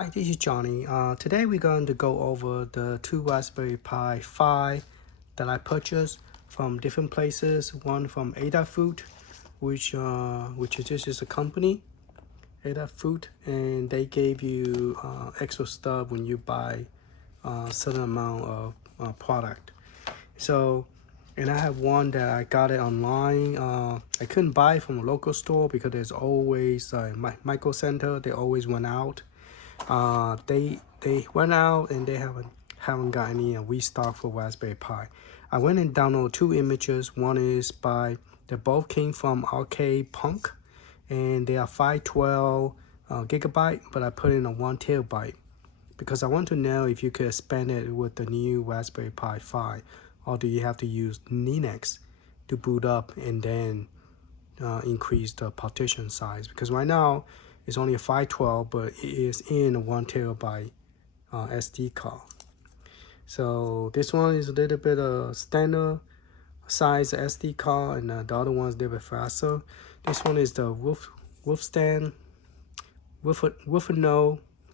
Hi, this is Johnny. Today we're going to go over the two Raspberry Pi 5 that I purchased from different places. One from Adafruit, which this is a company, Adafruit, and they gave you extra stuff when you buy a certain amount of product. So, and I have one that I got it online. I couldn't buy it from a local store because there's always Micro Center. They always went out. They went out and they haven't got any restock for Raspberry Pi. I went and downloaded two images. One is they both came from Arcadepunks, and they are 512 gigabyte, but I put in a 1 terabyte because I want to know if you could expand it with the new Raspberry Pi 5, or do you have to use Linux to boot up and then increase the partition size? Because right now it's only a 512, but it is in a 1 terabyte SD card. So this one is a little bit standard size SD card, and the other one is a little bit faster. This one is the wolfanoz,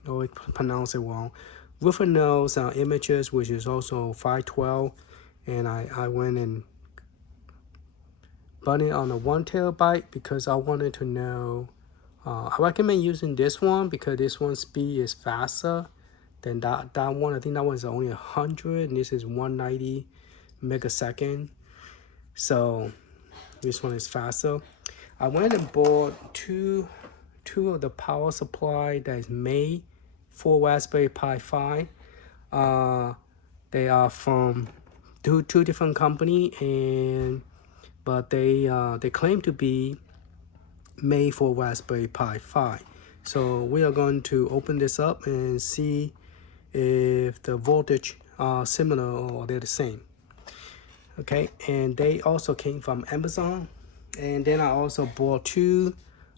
oh, I pronounce it wrong. Wolfanoz images, which is also 512, and I went and bought it on a 1 terabyte because I wanted to know. I recommend using this one because this one's speed is faster than that one. I think that one is only 100 and this is 190 megasecond. So this one is faster. I went and bought two of the power supply that is made for Raspberry Pi 5. They are from two different companies, but they claim to be made for Raspberry Pi 5. So we are going to open this up and see if the voltage are similar or they're the same. Okay, and they also came from Amazon. And then I also bought two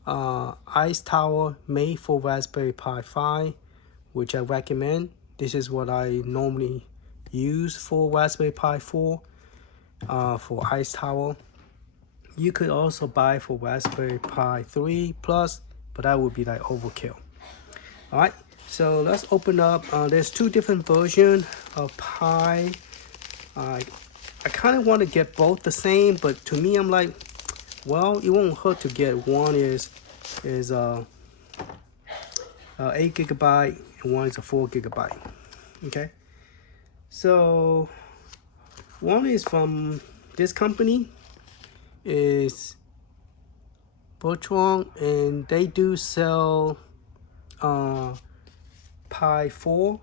ice tower made for Raspberry Pi 5, which I recommend. This is what I normally use for Raspberry Pi 4 for ice tower. You could also buy for Raspberry Pi 3 Plus, but that would be like overkill. All right, so let's open up. There's two different versions of Pi. I kind of want to get both the same, but to me, I'm like, well, it won't hurt to get one is 8 gigabyte and one is a 4 gigabyte. Okay, so one is from this company. Is Bertrand, and they do sell Pi 4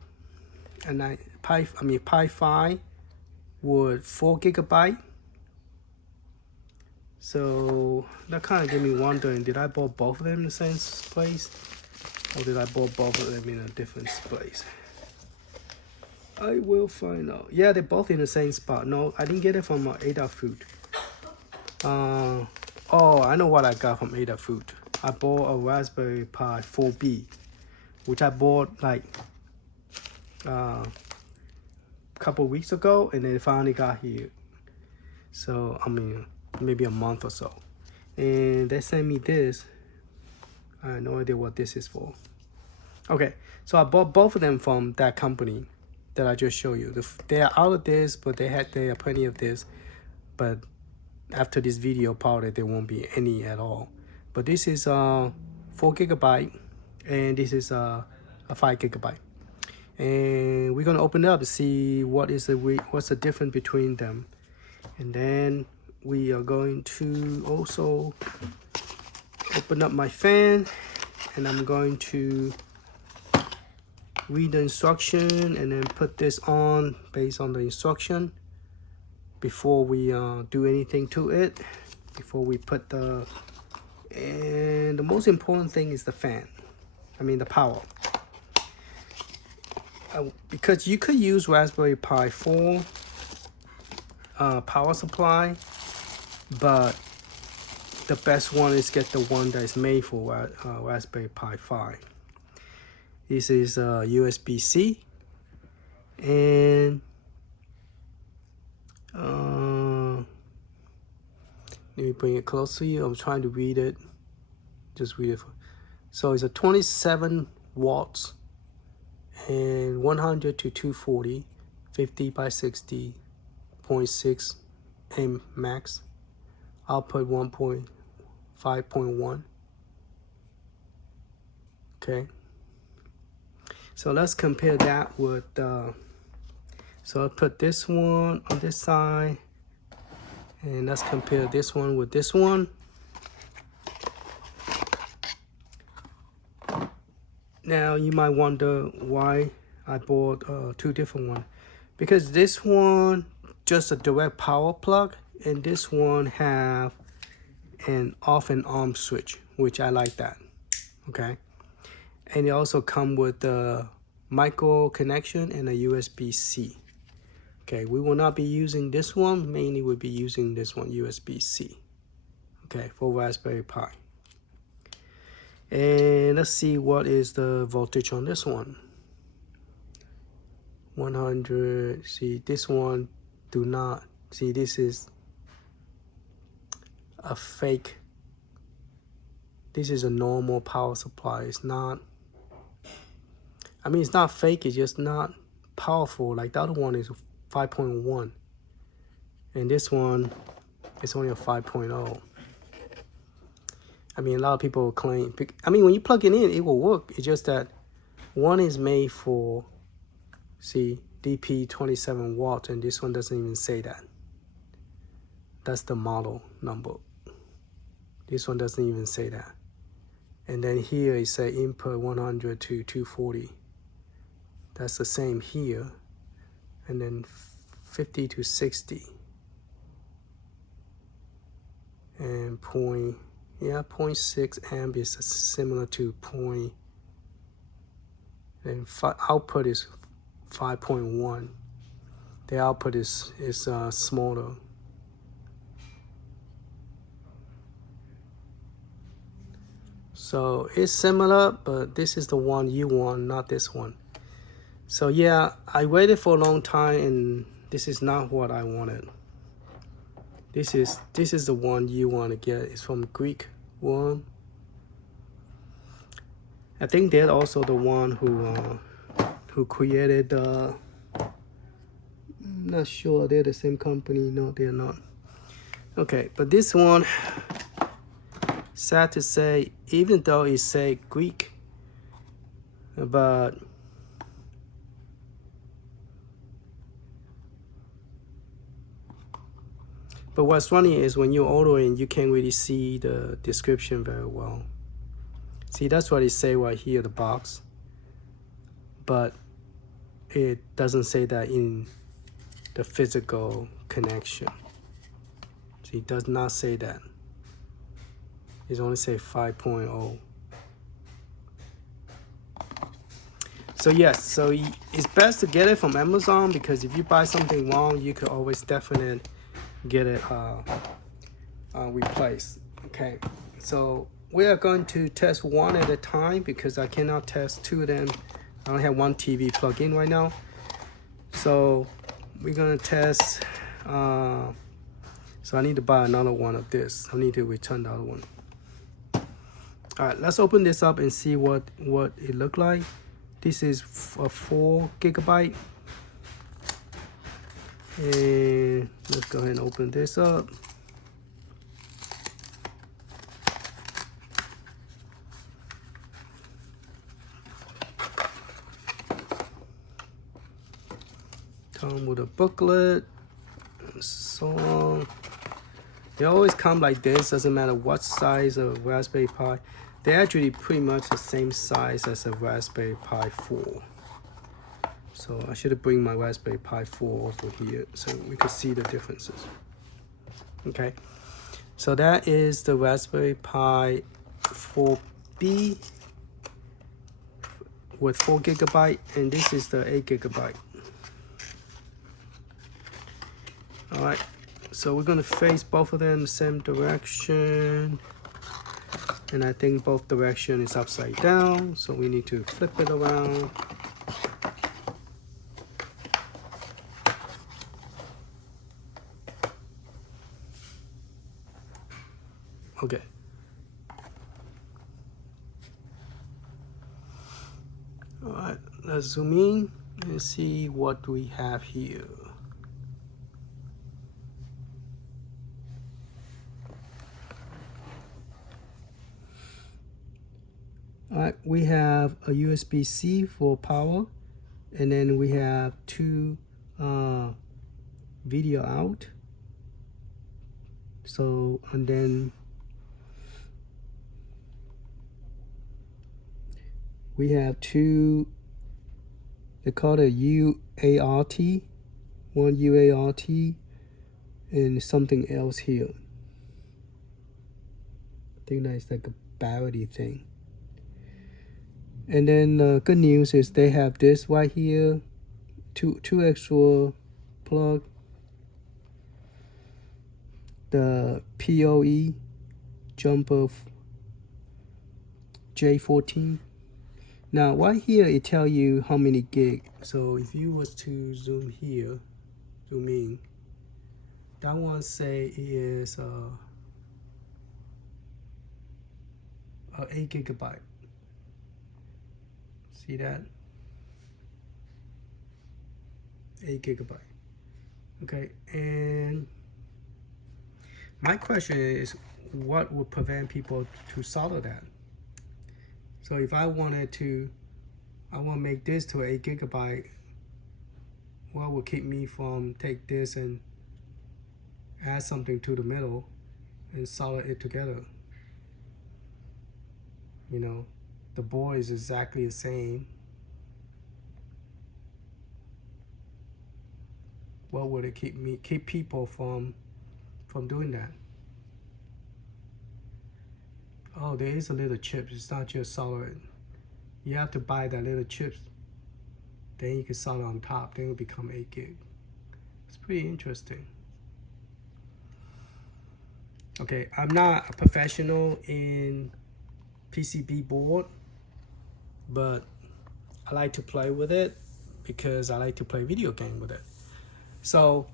and Pi 5 with 4 gigabyte. So that kind of gave me wondering, did I bought both of them in the same place, or did I bought both of them in a different place? I will find out. Yeah, they're both in the same spot. No, I didn't get it from Adafruit. Oh, I know what I got from Adafruit. I bought a Raspberry Pi 4B, which I bought like a couple weeks ago, and it finally got here. So I mean, maybe a month or so. And they sent me this. I have no idea what this is for. Okay, so I bought both of them from that company that I just showed you. They are out of this, but they are plenty of this, but after this video probably there won't be any at all. But this is 4 gigabyte and this is a 5 gigabyte, and we're gonna open it up to see what's the difference between them. And then we are going to also open up my fan, and I'm going to read the instruction and then put this on based on the instruction before we do anything to it, before we put and the most important thing is the fan, the power. Because you could use Raspberry Pi 4 power supply, but the best one is get the one that is made for Raspberry Pi 5. This is USB-C, and let me bring it close to you. I'm trying to read it. Just read it. So it's a 27 watts and 100 to 240, 50 by 60, 0.6 amp max, output 1.5.1. Okay, so let's compare that with so I'll put this one on this side, and let's compare this one with this one. Now you might wonder why I bought two different ones, because this one just a direct power plug, and this one have an off and on switch, which I like that. Okay, and it also come with the micro connection and a USB-C. Okay, we will not be using this one. Mainly we'll be using this one, USB-C. Okay, for Raspberry Pi. And let's see what is the voltage on this one. 100. See, this one do not. See, this is a fake. This is a normal power supply. It's not. I mean, it's not fake. It's just not powerful. Like the other one is 5.1. And this one is only a 5.0. I mean, a lot of people claim, I mean, when you plug it in, it will work. It's just that one is made for, see, DP 27 watts, and this one doesn't even say that. That's the model number. This one doesn't even say that. And then here it say input 100 to 240. That's the same here. And then 50 to 60. And 0.6 amp is similar to point, and output is 5.1. The output is smaller. So it's similar, but this is the one you want, not this one. So yeah, I waited for a long time, and this is not what I wanted. This is the one you want to get. It's from Greek one. I think they're also the one who created I'm not sure they're the same company. No, they're not. Okay, but this one, sad to say, even though it say Greek, but what's funny is when you order it, you can't really see the description very well. See, that's what it say right here, the box. But it doesn't say that in the physical connection. See, it does not say that. It only say 5.0. So yes, so it's best to get it from Amazon, because if you buy something wrong, you could always definitely get it replaced. Okay, so we are going to test one at a time because I cannot test two of them. I only have one TV plugged in right now. So we're gonna test. So I need to buy another one of this. I need to return the other one. All right, let's open this up and see what it look like. This is a 4 GB. And let's go ahead and open this up. Come with a booklet and so on. They always come like this, doesn't matter what size of Raspberry Pi. They're actually pretty much the same size as a Raspberry Pi 4. So I should bring my Raspberry Pi 4 over here so we could see the differences. Okay, so that is the Raspberry Pi 4B with 4 GB, and this is the 8 GB. All right, so we're gonna face both of them the same direction, and I think both direction is upside down, so we need to flip it around. Okay. All right, let's zoom in and see what we have here. All right, we have a USB-C for power, and then we have two video out. So, and then we have two, they call it UART, one UART, and something else here. I think that's like a battery thing. And then the good news is they have this right here, two extra plug, the PoE jumper J14. Now right here it tell you how many gig. So if you was to zoom here, zoom in, that one say is 8 gigabyte. See that? 8 gigabyte. Okay, and my question is, what would prevent people to solder that? So if I want to make this to 8 gigabyte, what would keep me from take this and add something to the middle and solder it together? You know, the board is exactly the same. What would it keep people from doing that? Oh, there is a little chip. It's not just solder. You have to buy that little chips. Then you can solder on top. Then it will become 8 gig. It's pretty interesting. Okay, I'm not a professional in PCB board, but I like to play with it because I like to play video game with it. So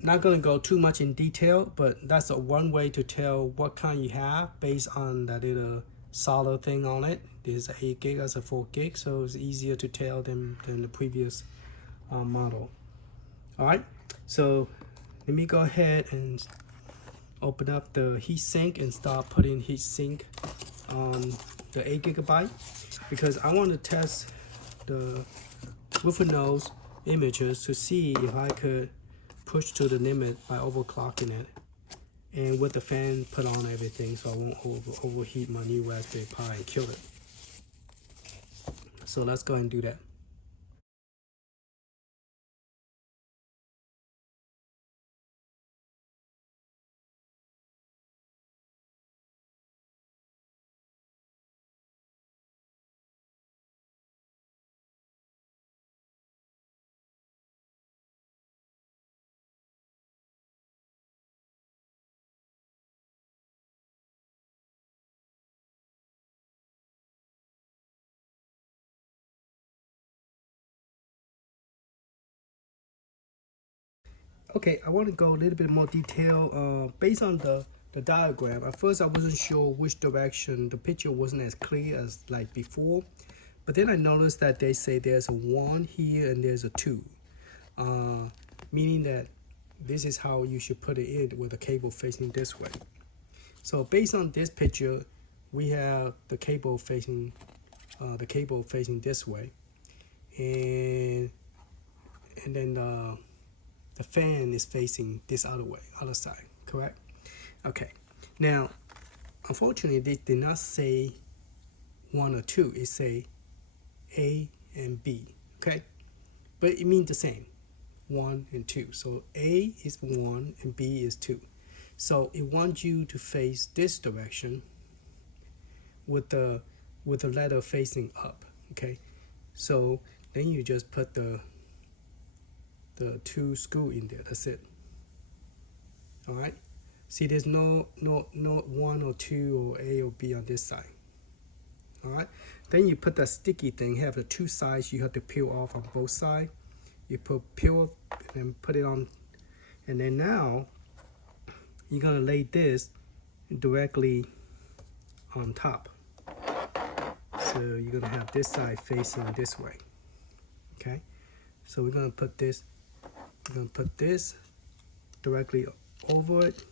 not going to go too much in detail, but that's one way to tell what kind you have based on that little solder thing on it. There's 8 gig as a 4 gig, so it's easier to tell than the previous model. All right, so let me go ahead and open up the heatsink and start putting heatsink on the 8 gigabyte because I want to test the wolfanoz images to see if I could push to the limit by overclocking it, and with the fan put on everything so I won't overheat my new Raspberry Pi and kill it. So let's go ahead and do that. Okay, I want to go a little bit more detail based on the diagram. At first I wasn't sure which direction. The picture wasn't as clear as like before, but then I noticed that they say there's a 1 here and there's a 2, meaning that this is how you should put it in with the cable facing this way. So based on this picture, we have the cable facing this way, and then the fan is facing this other side, correct? Okay, now unfortunately they did not say 1 or 2, it say A and B, okay? But it means the same, 1 and 2. So A is 1 and B is 2. So it wants you to face this direction with the letter facing up, okay? So then you just put the 2 screw in there. That's it. All right. See, there's no 1 or 2 or A or B on this side. All right. Then you put that sticky thing. Have the 2 sides. You have to peel off on both sides. You peel and put it on, and then now you're gonna lay this directly on top. So you're gonna have this side facing this way. Okay, so we're gonna put this directly over it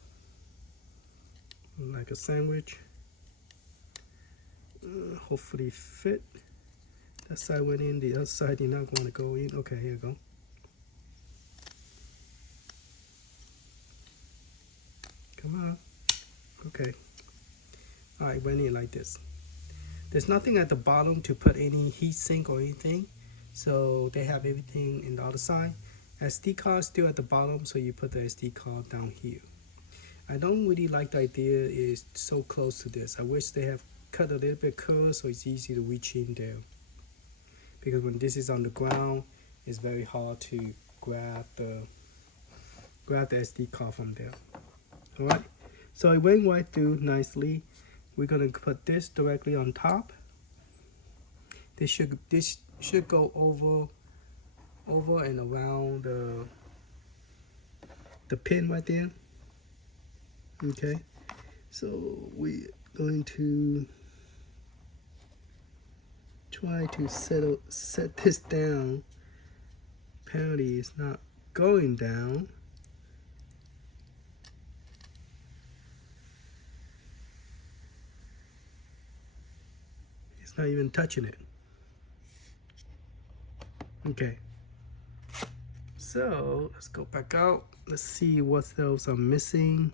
like a sandwich. Hopefully fit. That side went in, the other side did not want to go in. Okay, here you go. Come on. Okay. All right, went in like this. There's nothing at the bottom to put any heat sink or anything, so they have everything in the other side. SD card still at the bottom, so you put the SD card down here. I don't really like the idea is so close to this. I wish they have cut a little bit curved so it's easy to reach in there. Because when this is on the ground, it's very hard to grab the SD card from there. All right, so it went right through nicely. We're gonna put this directly on top. This should go over and around the pin right there. Okay, so we're going to try to set this down. Apparently it's not going down. It's not even touching it. Okay, so let's go back out. Let's see what else I'm missing.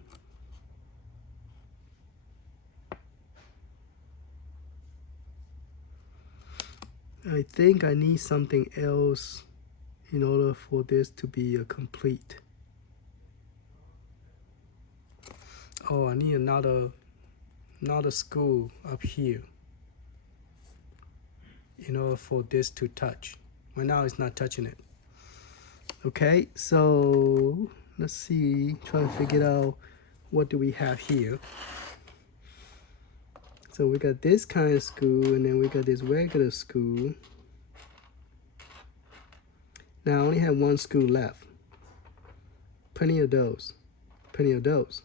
I think I need something else in order for this to be a complete. Oh, I need another screw up here in order for this to touch. Right now it's not touching it. Okay, so let's see, try to figure out what do we have here. So we got this kind of screw, and then we got this regular screw. Now I only have one screw left. Plenty of those. Plenty of those.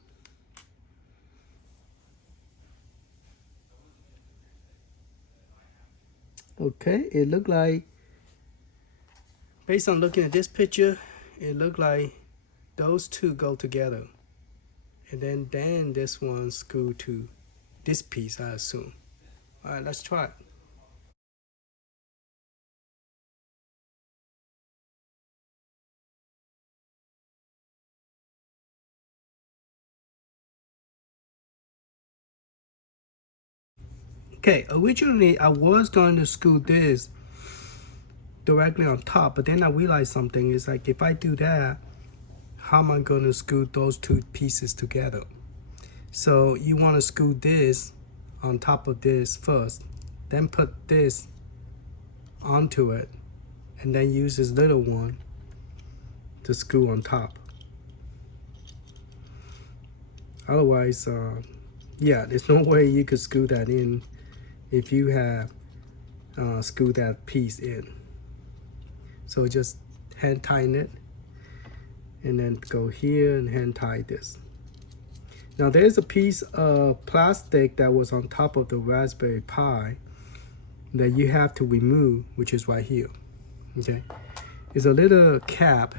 Okay, it looked like, based on looking at this picture, it looked like those two go together. And then this one screw to this piece, I assume. All right, let's try it. Okay, originally I was going to screw this directly on top, but then I realized something. It's like, if I do that, how am I going to screw those two pieces together? So you want to screw this on top of this first, then put this onto it, and then use this little one to screw on top. Otherwise, yeah, there's no way you could screw that in if you have screwed that piece in. So just hand tighten it, and then go here and hand tie this. Now there's a piece of plastic that was on top of the Raspberry Pi that you have to remove, which is right here. Okay, it's a little cap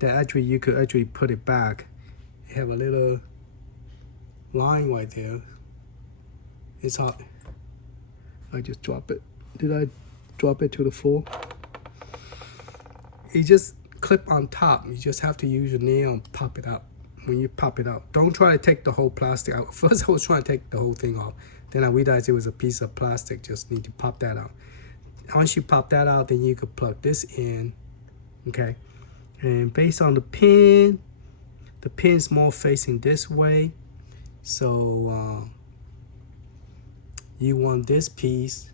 that actually you could actually put it back. You have a little line right there. It's hot. I just drop it. Did I drop it to the floor? It just clip on top. You just have to use your nail and pop it out. When you pop it out, don't try to take the whole plastic out. First I was trying to take the whole thing off, then I realized it was a piece of plastic. Just need to pop that out. Once you pop that out, then you could plug this in. Okay, and based on the pin's more facing this way, so you want this piece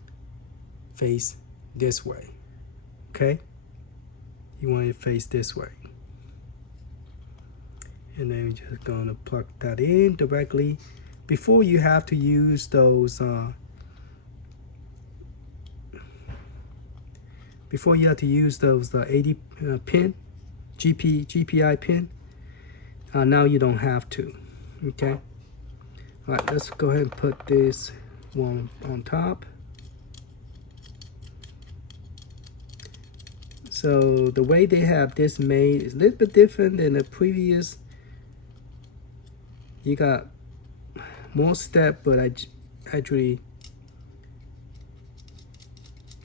face this way. Okay, you want it face this way. And then we're just gonna plug that in directly. Before you have to use those the 80 pin, GPI pin. Now you don't have to. Okay. All right, let's go ahead and put this one on top. So the way they have this made is a little bit different than the previous. You got more step, but actually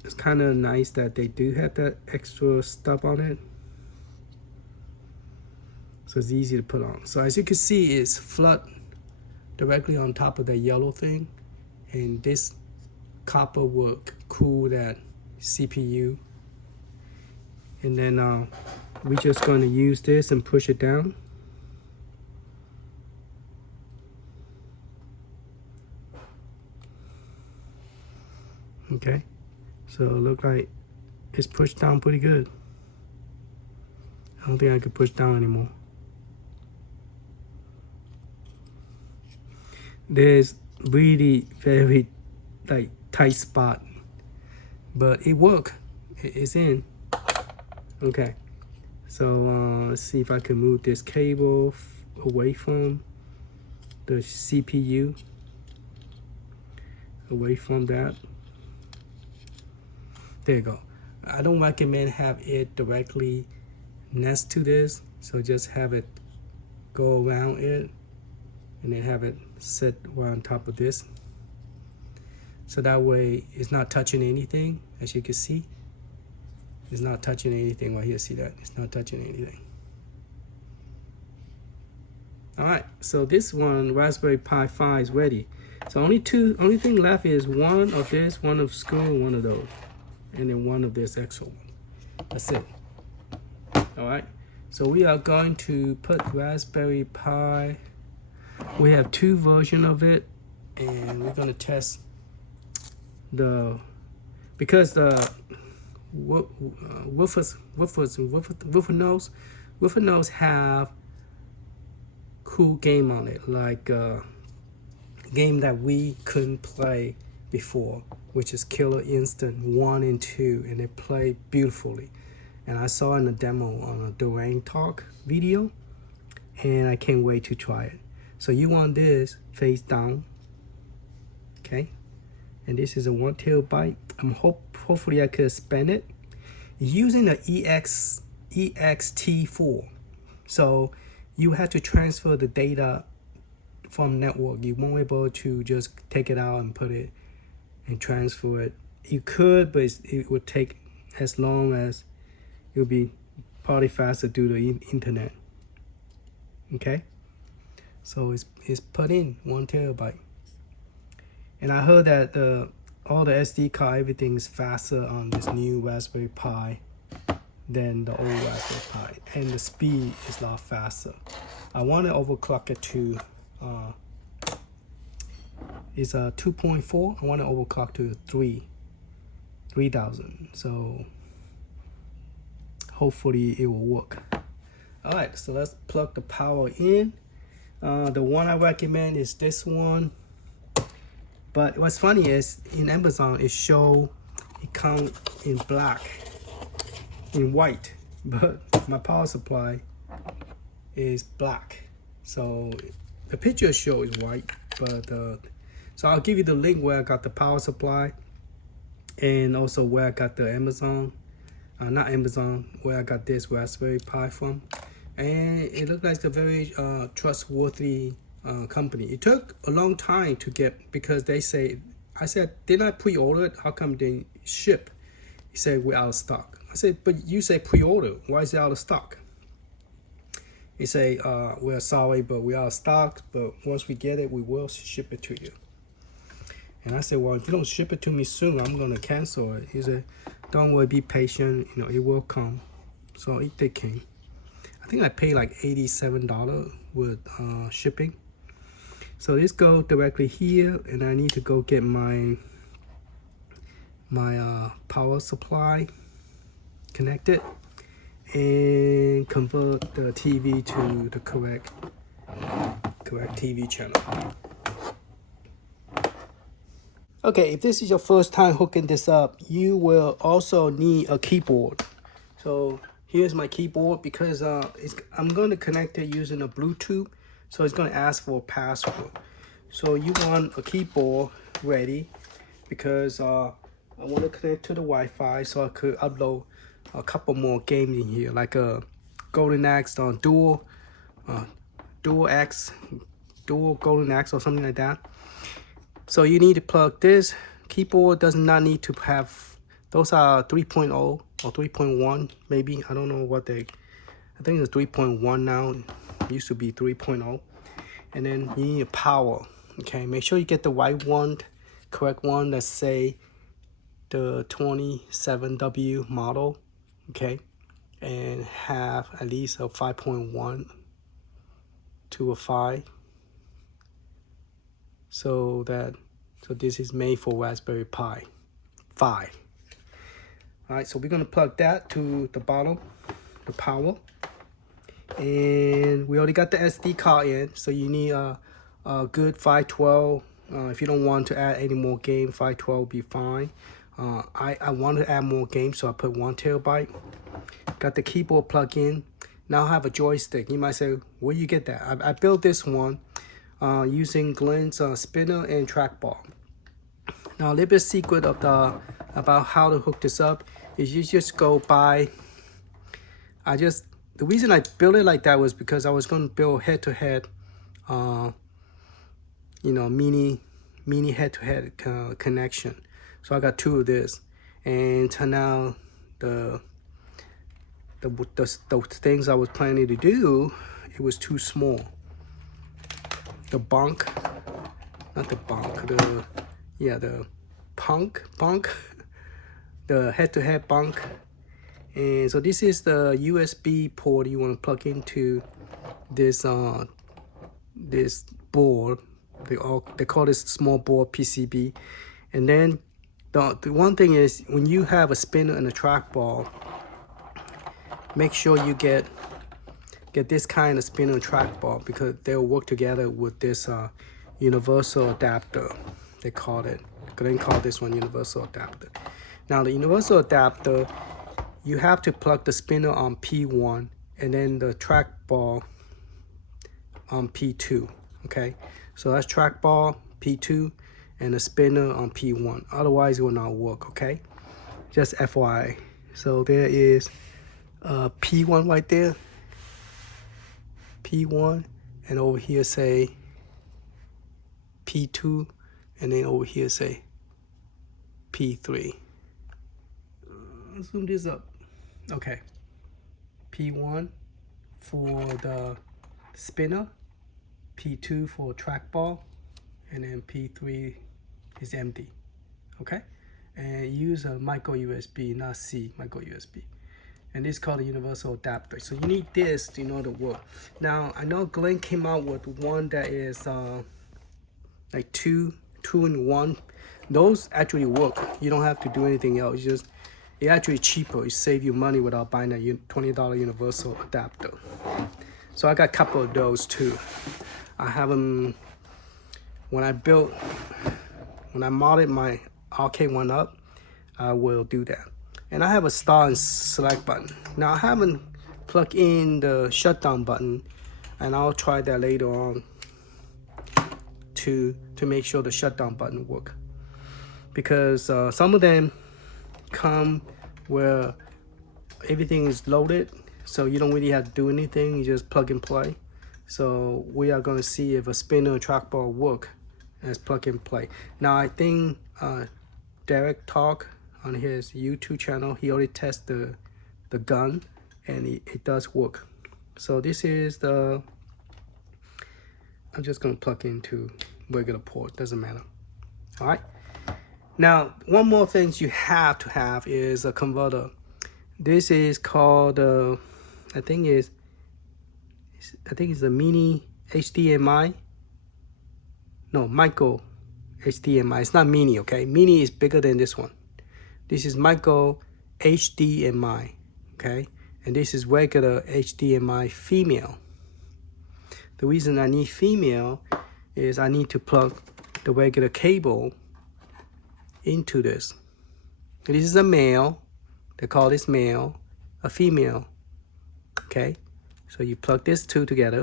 it's kind of nice that they do have that extra stuff on it. So it's easy to put on. So as you can see, it's flat directly on top of the yellow thing. And this copper will cool that CPU. And then we're just going to use this and push it down. Okay, so it looks like it's pushed down pretty good. I don't think I could push down anymore. There's really very like tight spot, but it worked. It's in. Okay, so let's see if I can move this cable away from the CPU, away from that. There you go. I don't recommend have it directly next to this, so just have it go around it and then have it sit right on top of this. So that way it's not touching anything. As you can see, it's not touching anything right here. See that? It's not touching anything. All right, so this one, Raspberry Pi 5 is ready. So only thing left is one of this, one of school, one of those, and then one of this extra one. That's it. All right, so we are going to put Raspberry Pi. We have two versions of it, and we're gonna test because the wolfanoz have cool game on it, like game that we couldn't play before, which is Killer Instinct 1 and 2, and they play beautifully. And I saw in the demo on a Durang Talk video, and I can't wait to try it. So you want this face down, okay? And this is a 1 terabyte. Hopefully I could expand it using the ext4. So you have to transfer the data from network. You won't be able to just take it out and put it and transfer it. You could, but it would take as long as it would be probably faster through the internet. Okay, so it's put in 1 terabyte. And I heard that all the SD card, everything is faster on this new Raspberry Pi than the old Raspberry Pi, and the speed is a lot faster. I want to overclock it to it's a 2.4. I want to overclock to 3000. So hopefully it will work. All right, so let's plug the power in. The one I recommend is this one. But what's funny is in Amazon it comes in black, in white, but my power supply is black. So the picture show is white, but so I'll give you the link where I got the power supply, and also where I got the Amazon, not Amazon, where I got this Raspberry Pi from. And it looked like a very trustworthy company. It took a long time to get, because they say, I said, didn't I pre-order it? How come they ship? He said, we're out of stock. I said, but you say pre-order, why is it out of stock? He say, we're sorry, but we're out of stock, but once we get it, we will ship it to you. And I said, well, if you don't ship it to me soon, I'm gonna cancel it. He said, don't worry, be patient, you know, it will come. So it came. I think I paid like $87 with shipping. So this go directly here, and I need to go get my power supply connected and convert the TV to the correct TV channel. Okay, if this is your first time hooking this up, you will also need a keyboard. So here's my keyboard, because I'm going to connect it using a Bluetooth, so it's going to ask for a password. So you want a keyboard ready, because I want to connect to the Wi-Fi so I could upload a couple more games in here, like a Golden Axe on Dual Golden Axe or something like that. So you need to plug this. Keyboard does not need to have, those are 3.0 or 3.1 maybe. I don't know what I think it's 3.1 now. It used to be 3.0. And then you need a power. Okay, make sure you get the right one, correct one. Let's say the 27W model. Okay, and have at least a 5.1 to a 5. So this is made for Raspberry Pi 5. All right, so we're gonna plug that to the bottom, the power. And we already got the SD card in, so you need a good 512. If you don't want to add any more games, 512 will be fine. I want to add more games, so I put 1 terabyte. Got the keyboard plug in. Now I have a joystick. You might say, where you get that? I built this one using Glenn's spinner and trackball. Now a little bit secret of about how to hook this up is you just go by. The reason I built it like that was because I was going to build head-to-head, mini head-to-head connection. So I got 2 of this, and now the things I was planning to do, it was too small. The bunk, the punk, the head-to-head bunk. And so this is the USB port you want to plug into this this board. They call this small board PCB. And then the one thing is, when you have a spinner and a trackball, make sure you get this kind of spinner and trackball, because they'll work together with this universal adapter. They call it. Glenn called this one universal adapter. Now the universal adapter, you have to plug the spinner on P1 and then the trackball on P2. Okay, so that's trackball P2 and the spinner on P1. Otherwise, it will not work. Okay, just FYI. So there is P1 right there. P1, and over here say P2, and then over here say P3. Zoom this up. Okay, P1 for the spinner, P2 for trackball, and then P3 is empty. Okay, and use a micro USB, not C, micro USB. And this is called a universal adapter. So you need this in order to work. Now I know Glenn came out with one that is like two in one. Those actually work. You don't have to do anything else. It's actually cheaper. It saves you money without buying a $20 universal adapter. So I got a couple of those too. I have them when I modded my arcade one up. I will do that. And I have a start and select button. Now I haven't plugged in the shutdown button, and I'll try that later on to make sure the shutdown button work. Because some of them come where everything is loaded, so you don't really have to do anything. You just plug and play. So we are going to see if a spinner or trackball work as plug and play. Now I think Derek Talk on his YouTube channel, he already tested the gun, and it does work. So this is I'm just gonna plug into regular port, doesn't matter. All right. Now, one more thing you have to have is a converter. This is called I think it's a mini HDMI. No, micro HDMI. It's not mini, okay? Mini is bigger than this one. This is micro HDMI, okay? And this is regular HDMI female. The reason I need female is I need to plug the regular cable into this. This is a male. They call this male. A female, okay? So you plug these two together.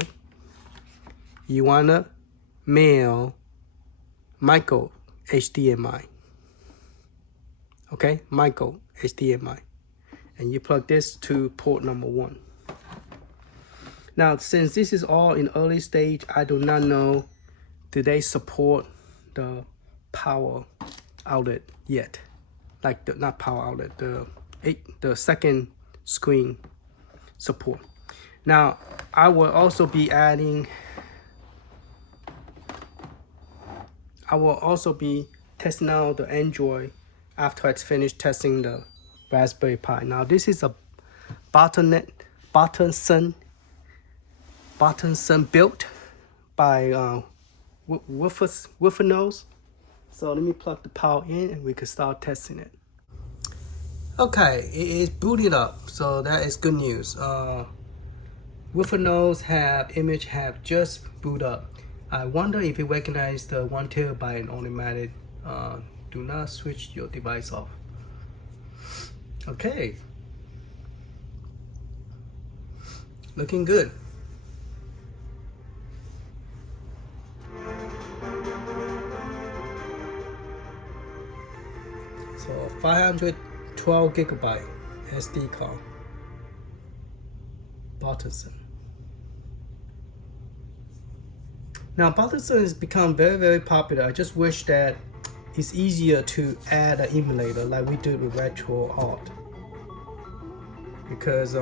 You want a male micro HDMI. Okay, micro HDMI. And you plug this to port number 1. Now, since this is all in early stage, I do not know, do they support the power outlet yet? Like not power outlet, the second screen support. Now, I will also be testing out the Android after it's finished testing the Raspberry Pi. Now, this is a Batocera built by wolfanoz. So let me plug the power in and we can start testing it. Okay, it is booted up, so that is good news. wolfanoz image have just boot up. I wonder if it recognizes the 1 terabyte automatic. Do not switch your device off. Okay, looking good. So 512 gigabyte SD card. Batocera. Now, Batocera has become very, very popular. I just wish that it's easier to add an emulator like we did with Retro Art. Because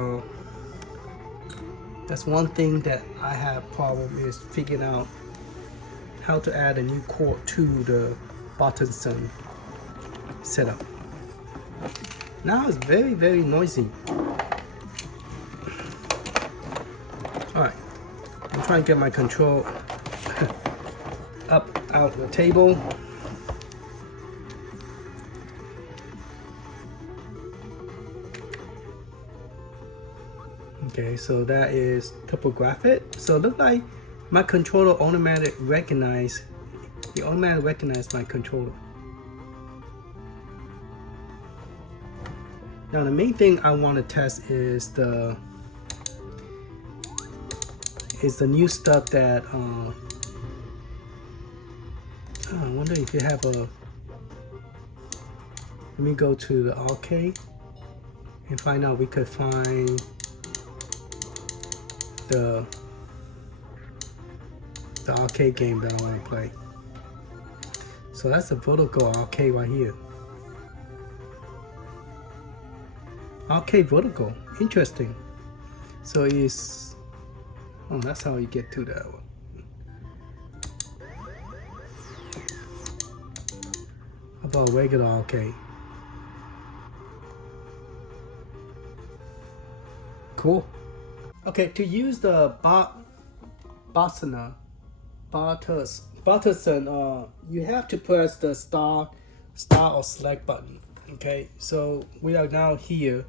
that's one thing that I have problem is figuring out how to add a new core to the Batocera setup. Now it's very, very noisy. Alright, I'm trying to get my control up out the table. Okay, so that is topographic. So it looks like my controller automatically recognize my controller. Now the main thing I want to test is the new stuff that I wonder if you have a, let me go to the arcade and find out we could find the arcade game that I want to play. So that's a vertical arcade right here. Arcade vertical, interesting. So it's, oh, that's how you get to that one. How about regular arcade? Cool. Okay, to use the Batocera, you have to press the star or select button. Okay, so we are now here.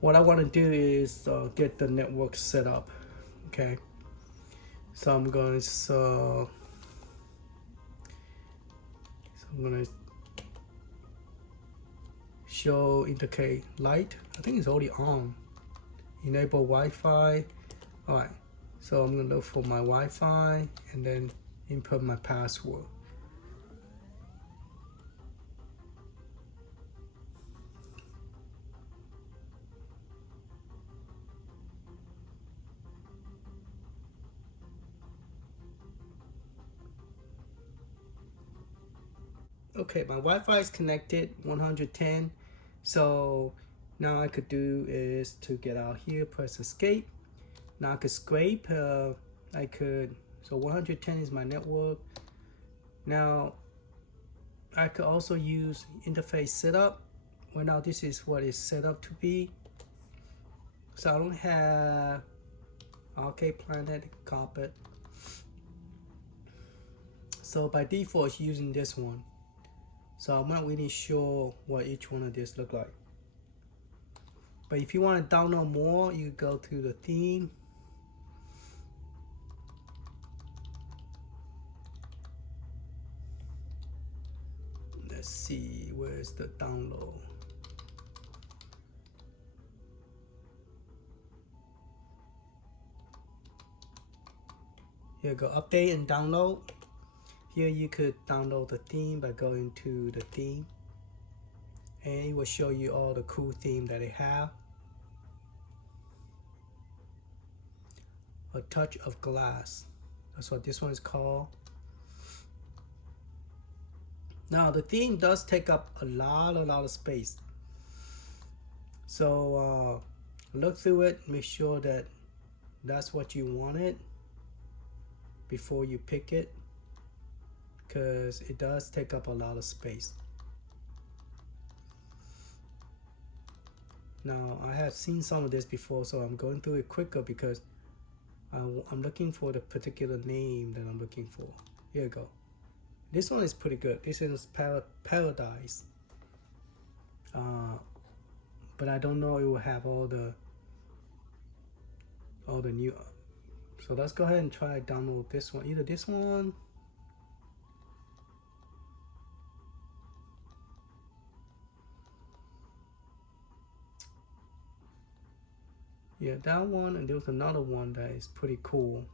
What I want to do is get the network set up. Okay, so I'm going to show indicate light. I think it's already on. Enable Wi-Fi. All right, so I'm gonna look for my Wi-Fi and then input my password. Okay, my Wi-Fi is connected 110. So now I could do is to get out here, press escape. Now I could scrape. So 110 is my network. Now I could also use interface setup. Well, now this is what it's set up to be. So I don't have Arcade Planet carpet. So by default, it's using this one. So I'm not really sure what each one of these look like. But if you want to download more, you go to the theme. Let's see, where's the download? Here go, update and download. Here you could download the theme by going to the theme and it will show you all the cool theme that they have. A touch of glass, that's what this one is called. Now the theme does take up a lot of space, so look through it, make sure that that's what you wanted before you pick it, because it does take up a lot of space. Now I have seen some of this before, so I'm going through it quicker because I'm looking for the particular name that I'm looking for. Here we go. This one is pretty good. This is Paradise. But I don't know it will have all the new. So let's go ahead and try download this one. Either this one. Yeah, that one, and there's another one that is pretty cool.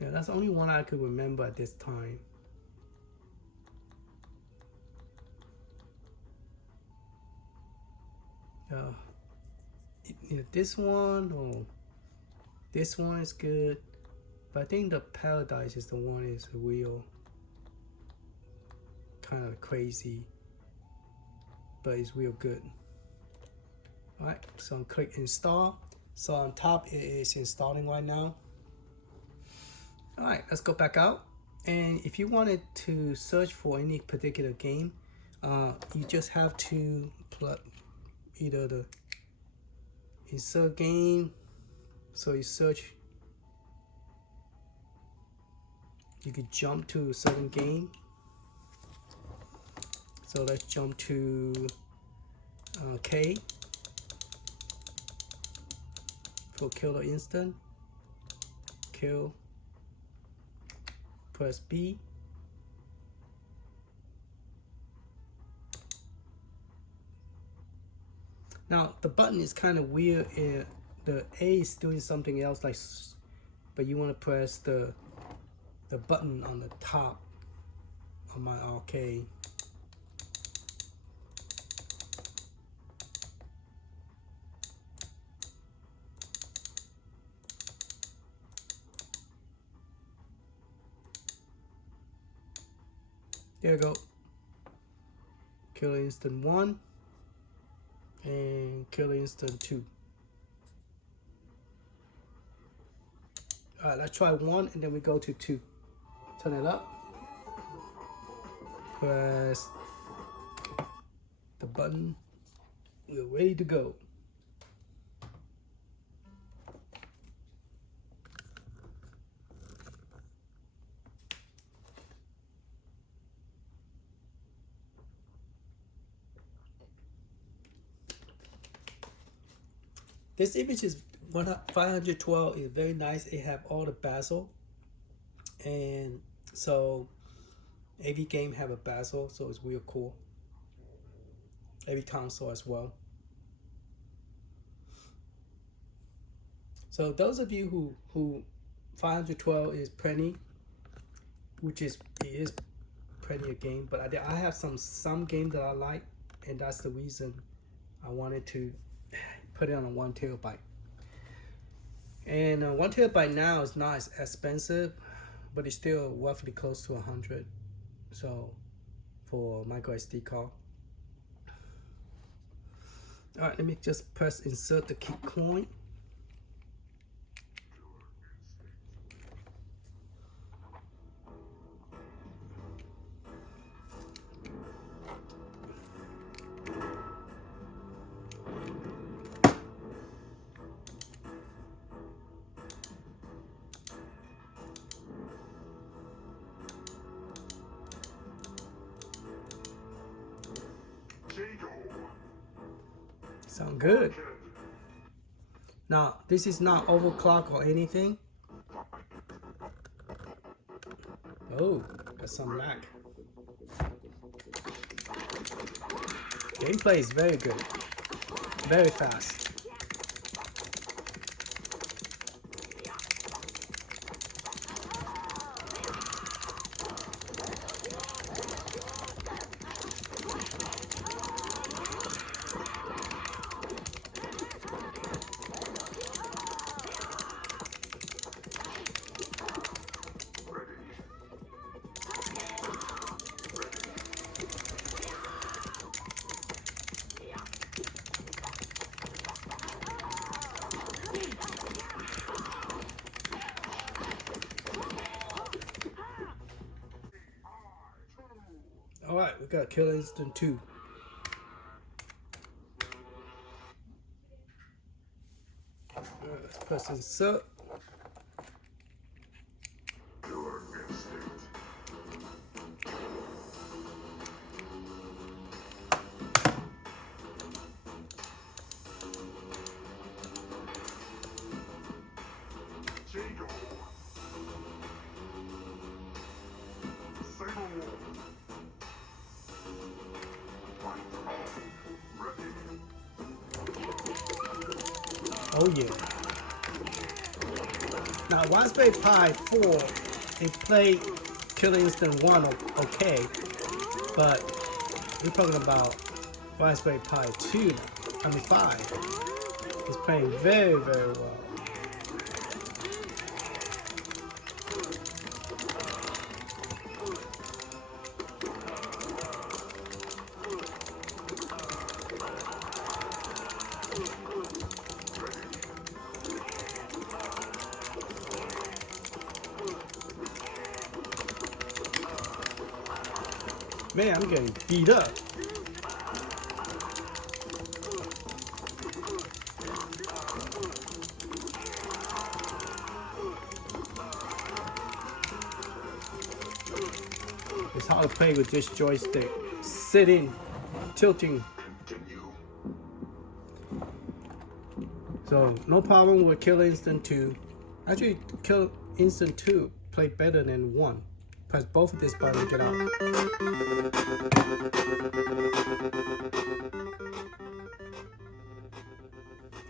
Yeah, that's the only one I could remember at this time. This one, or this one is good. But I think the Paradise is the one is real kind of crazy, but it's real good. All right, so click install. So on top it is installing right now. All right, let's go back out. And if you wanted to search for any particular game, you just have to plug either the insert game. So you search. You could jump to a certain game. So let's jump to K for Killer Instant. Kill. Press B. Now the button is kind of weird. The A is doing something else, like, but you want to press the button on the top of my arcade. There we go. Killer Instant 1 and Killer Instant 2. All right, let's try 1 and then we go to 2. Turn it up. Press the button. We're ready to go. This image is 512 is very nice. It have all the bezel, and so every game have a bezel, so it's real cool. Every console as well. So those of you who 512 is plenty, which is it is plenty of game, but I have some game that I like, and that's the reason I wanted to put it on a 1 terabyte. And 1 terabyte now is not as expensive, but it's still roughly close to 100. So for micro SD card. All right, let me just press insert the key coin. Sound good. Now, this is not overclock or anything. Oh, that's some lag. Gameplay is very good. Very fast. Alright, we got Killer Instinct 2. Let's press insert. Oh yeah. Now Raspberry Pi 4, it played Killer Instinct 1 okay, but we're talking about Raspberry Pi 2, I mean 5. It's playing very, very well. Man, I'm getting beat up. It's hard to play with this joystick. Sitting, tilting. So, no problem with Killer Instinct 2. Actually, Killer Instinct 2 played better than 1. Press both of this button to get out.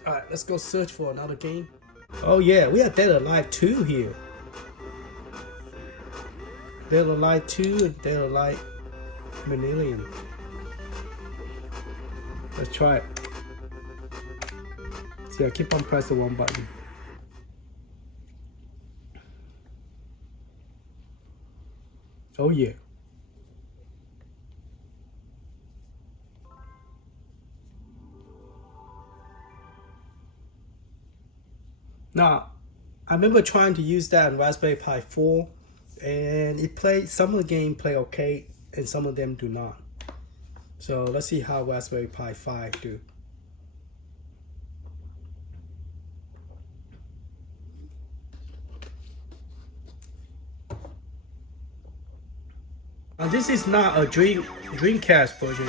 Alright, let's go search for another game. Oh yeah, we have Dead or Alive 2 here. Dead or Alive 2 and Dead or Alive Millennium. Let's try it. See, I keep on pressing one button. Oh yeah. Now, I remember trying to use that on Raspberry Pi 4, and it played, some of the game play okay, and some of them do not. So let's see how Raspberry Pi 5 do. This is not a Dreamcast version.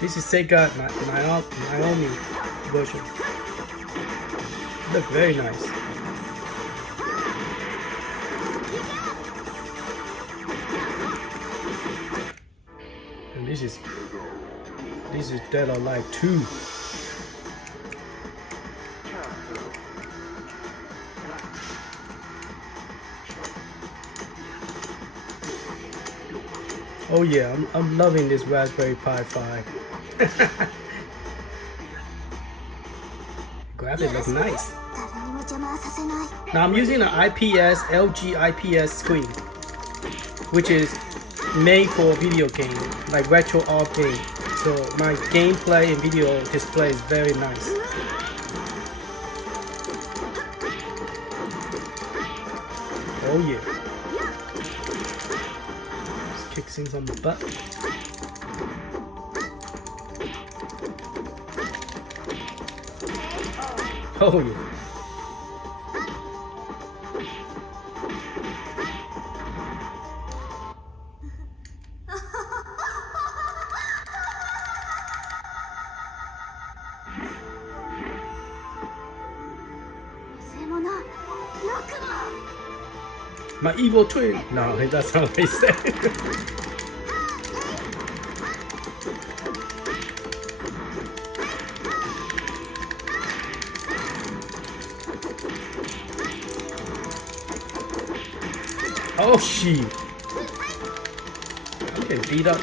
This is Sega Naomi version. Look very nice. And this is Dead or Alive 2. Oh yeah, I'm loving this Raspberry Pi 5. Graphics look nice. Now I'm using an LG IPS screen, which is made for video game, like retro art game. So my gameplay and video display is very nice. Oh yeah. Kick things on the butt. Oh yeah. My evil twin. No, that's not what he said. Oh shit! I'm getting beat up.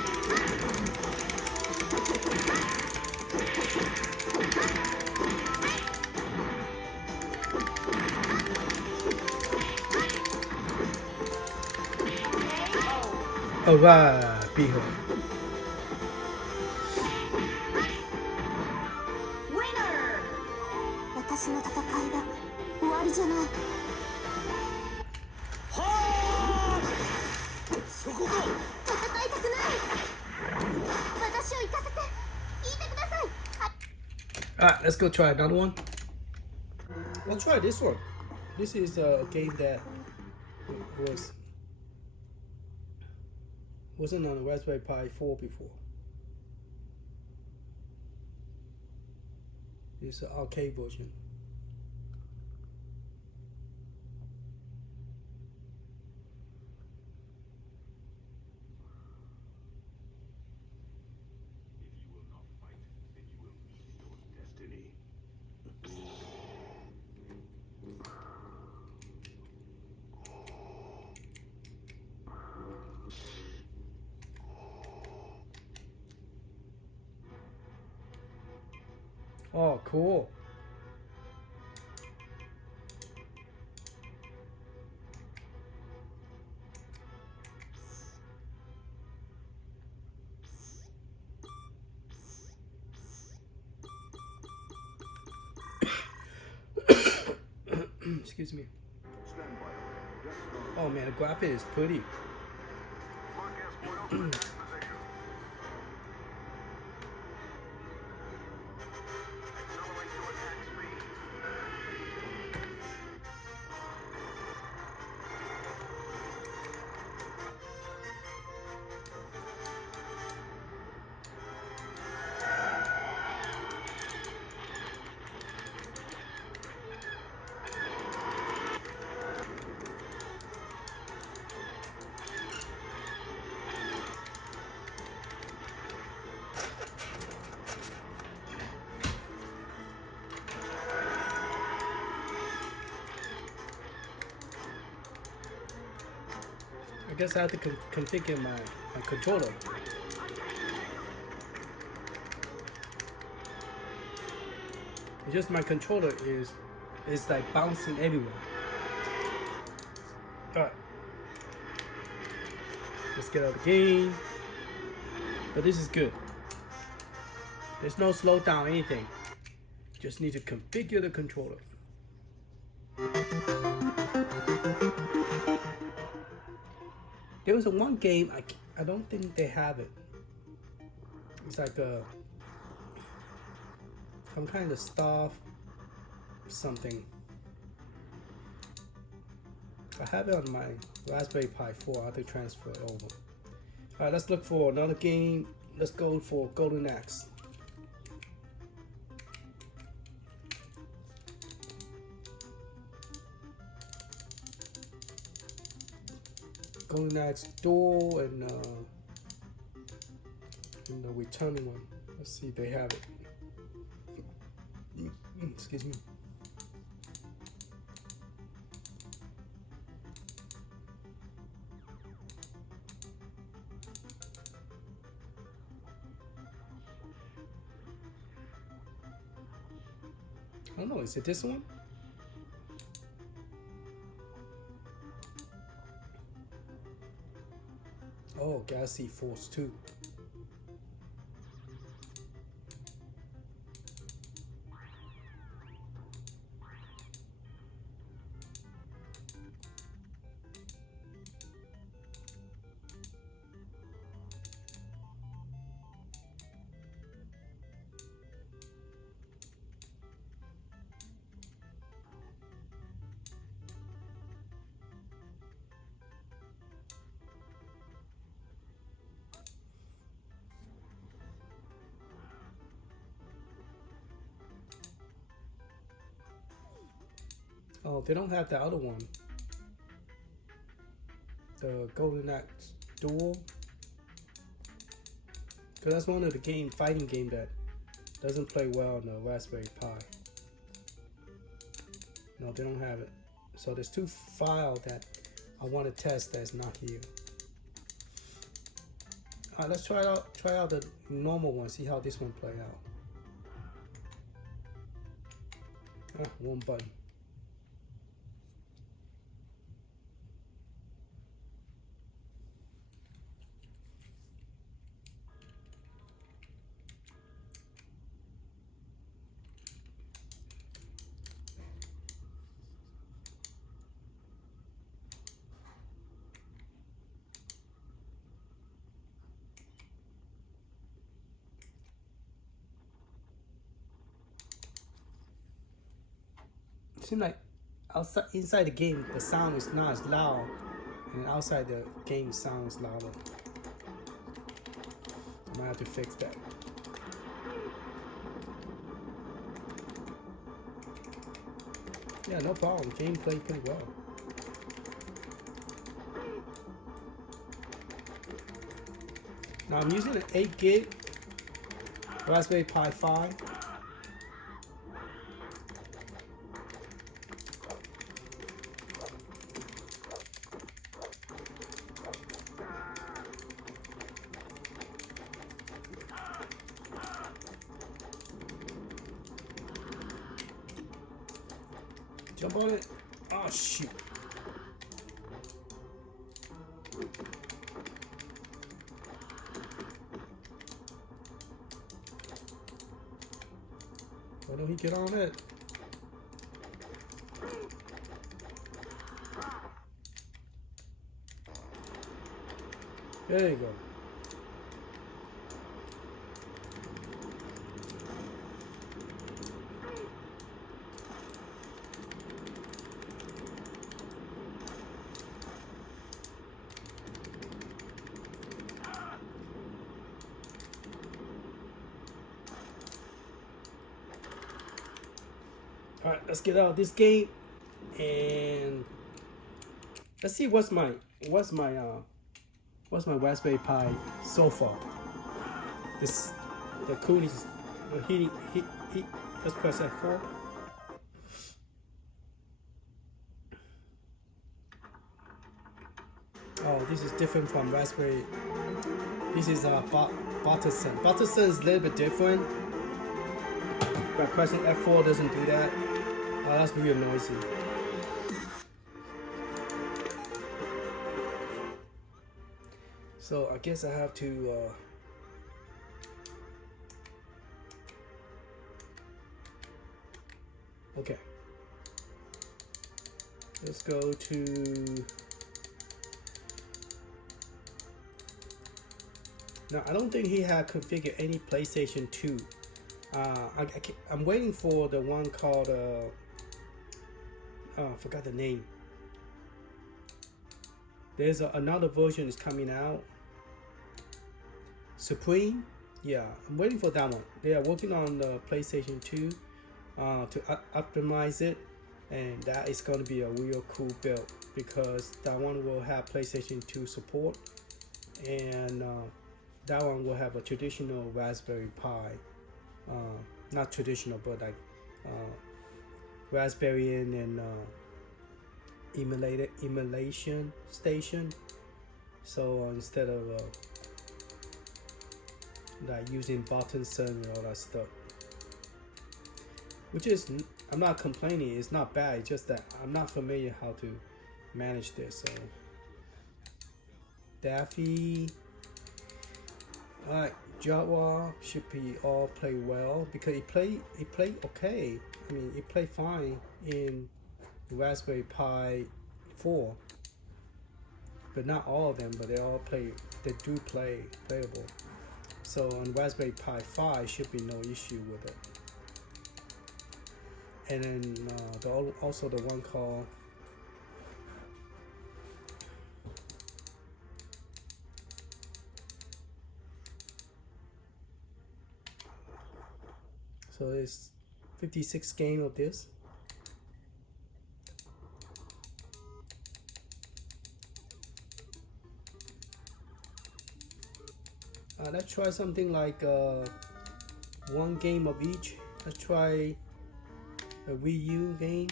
Alright, behold. Winner! 私の戦いは終わりじゃない。はあ！そこか。戦いたくない。Alright, let's go try another one. Let's try this one. This is a game that wasn't on the Raspberry Pi 4 before. It's an arcade version. Oh, cool. Excuse me. Oh man, the graphic is pretty. I guess I have to configure my controller. It's just my controller is like bouncing everywhere. Alright. Let's get out of the game. But this is good. There's no slowdown or anything. Just need to configure the controller. There was one game, I don't think they have it. It's like some kind of stuff, something. I have it on my Raspberry Pi 4, I have to transfer it over. Alright, let's look for another game. Let's go for Golden Axe. Golden Axe Duel and the returning one. Let's see if they have it. Excuse me. I don't know, is it this one? Oh, Galaxy Force 2. Oh, they don't have the other one. The Golden Axe Duel. Because that's one of the fighting game that doesn't play well on the Raspberry Pi. No, they don't have it. So there's two files that I want to test that's not here. Alright, let's try out the normal one, see how this one play out. One button. seems like inside the game the sound is not as loud, and outside the game sounds louder. I might have to fix that. Yeah, no problem. Game played pretty well. Now I'm using an 8 gig Raspberry Pi 5. Jump on it. Oh shoot. Why don't he get on it? There you go. All right, let's get out of this game and let's see what's my Raspberry Pi so far. This the coolest heat. Let's press F4. Oh, this is different from Raspberry. This is batocera. Batocera is a little bit different. By pressing F4 doesn't do that. Oh, that's real noisy. So I guess I have to okay. Let's go to now. I don't think he had configured any PlayStation 2. I'm waiting for the one called I forgot the name. There's another version is coming out. Supreme, yeah, I'm waiting for that one. They are working on the PlayStation 2 to optimize it, and that is going to be a real cool build because that one will have PlayStation 2 support, and that one will have a traditional Raspberry Pi, not traditional, but like Raspberry and emulation station. So instead of like using batocera and all that stuff, which is, I'm not complaining, it's not bad, it's just that I'm not familiar how to manage this. So Daffy, alright, Java should be all play well because it played okay. I mean, it played fine in Raspberry Pi 4, but not all of them, but they do play playable. So on Raspberry Pi 5 should be no issue with it. And then also the one called so it's 56 game of this. Let's try something like one game of each. Let's try a Wii U game.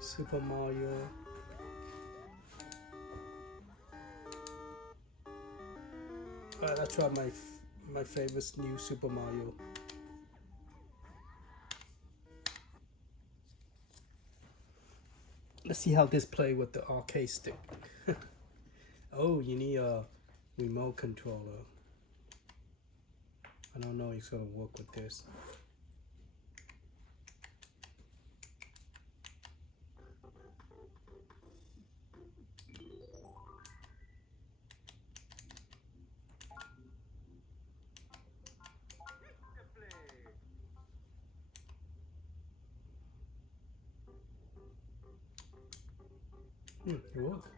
Super Mario. Let's try my favorite new Super Mario. Let's see how this play with the arcade stick. Oh, you need a remote controller. I don't know if it's gonna work with this. It worked.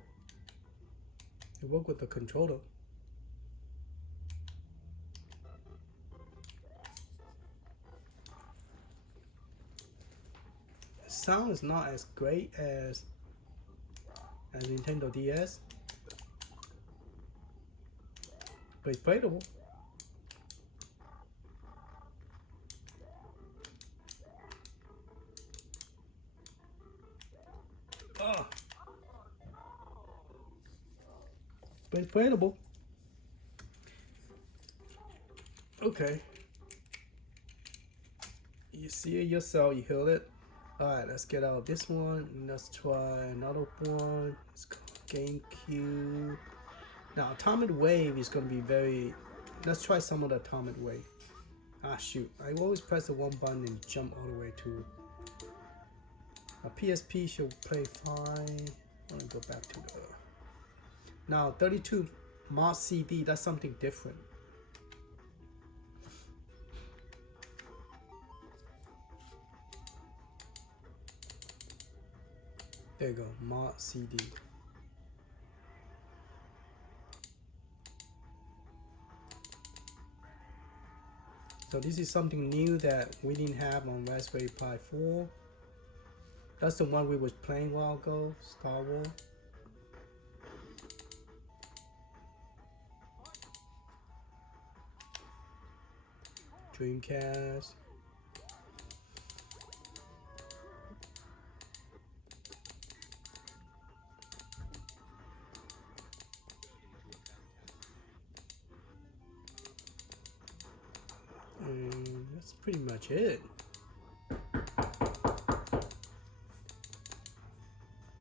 It worked with the controller. The sound is not as great as Nintendo DS, but it's playable. But it's playable. Okay. You see it yourself, you heard it. Alright, let's get out this one. Let's try another one. It's called GameCube. Now, Atomic Wave is going to be very... Let's try some of the Atomic Wave. Ah, shoot. I always press the one button and jump all the way to... A PSP should play fine. I want to go back to the... Now, 32 mod CD, that's something different. There you go, mod CD. So this is something new that we didn't have on Raspberry Pi 4. That's the one we was playing a while ago, Star Wars. Dreamcast. And that's pretty much it.